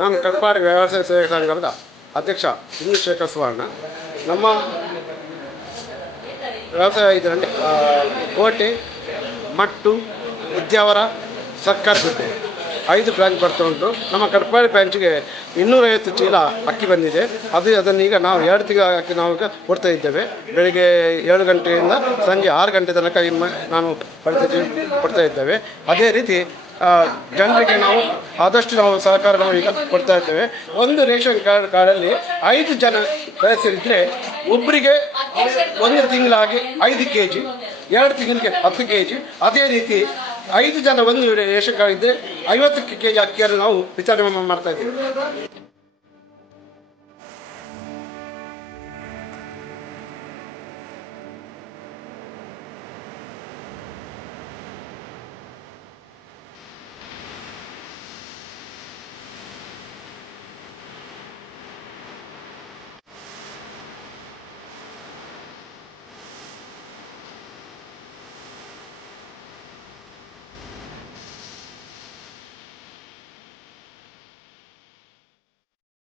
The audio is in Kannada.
ನಾನು ಕಟ್ಪಾಡಿ ವ್ಯವಸಾಯ ಸೇವಕ ಸಂಘದ ಅಧ್ಯಕ್ಷ ಚಂದ್ರಶೇಖರ ಸುವರ್ಣ. ನಮ್ಮ ವ್ಯವಸಾಯ ಇದರಲ್ಲಿ ಕೋಟೆ, ಮಟ್ಟು, ಉದ್ಯಾವರ, ಸರ್ಕಾರಪೇಟೆ 5 ಬ್ರಾಂಚ್ ಬರ್ತಾ ಉಂಟು. ನಮ್ಮ ಕಟ್ಪಾಡಿ ಬ್ರಾಂಚಿಗೆ 250 ಚೀಲ ಅಕ್ಕಿ ಬಂದಿದೆ. ಅದನ್ನೀಗ ನಾವು 2 ತಿಂಗಳ ಅಕ್ಕಿ ನಾವು ಈಗ ಕೊಡ್ತಾ ಇದ್ದೇವೆ. ಬೆಳಿಗ್ಗೆ 7 ಗಂಟೆಯಿಂದ ಸಂಜೆ 6 ಗಂಟೆ ತನಕ ನಾನು ಕೊಡ್ತಾ ಇದ್ದೇವೆ. ಅದೇ ರೀತಿ ಜನರಿಗೆ ನಾವು ಆದಷ್ಟು ನಾವು ಸಹಕಾರ ನಾವು ಈಗ ಕೊಡ್ತಾ ಇದ್ದೇವೆ. ಒಂದು ರೇಷನ್ ಕಾರ್ಡಲ್ಲಿ 5 ಜನ ಸದಸ್ಯರಿದ್ದರೆ ಒಬ್ಬರಿಗೆ 1 ತಿಂಗಳಾಗಿ 5 kg, 2 ತಿಂಗಳಿಗೆ 10 kg. ಅದೇ ರೀತಿ 5 ಜನ ಒಂದು ರೇಷನ್ ಕಾರ್ಡ್ ಇದ್ದರೆ 50 kg ಅಕ್ಕಿಯನ್ನು ನಾವು ವಿತರಣೆ ಮಾಡ್ತಾ ಇದ್ದೇವೆ.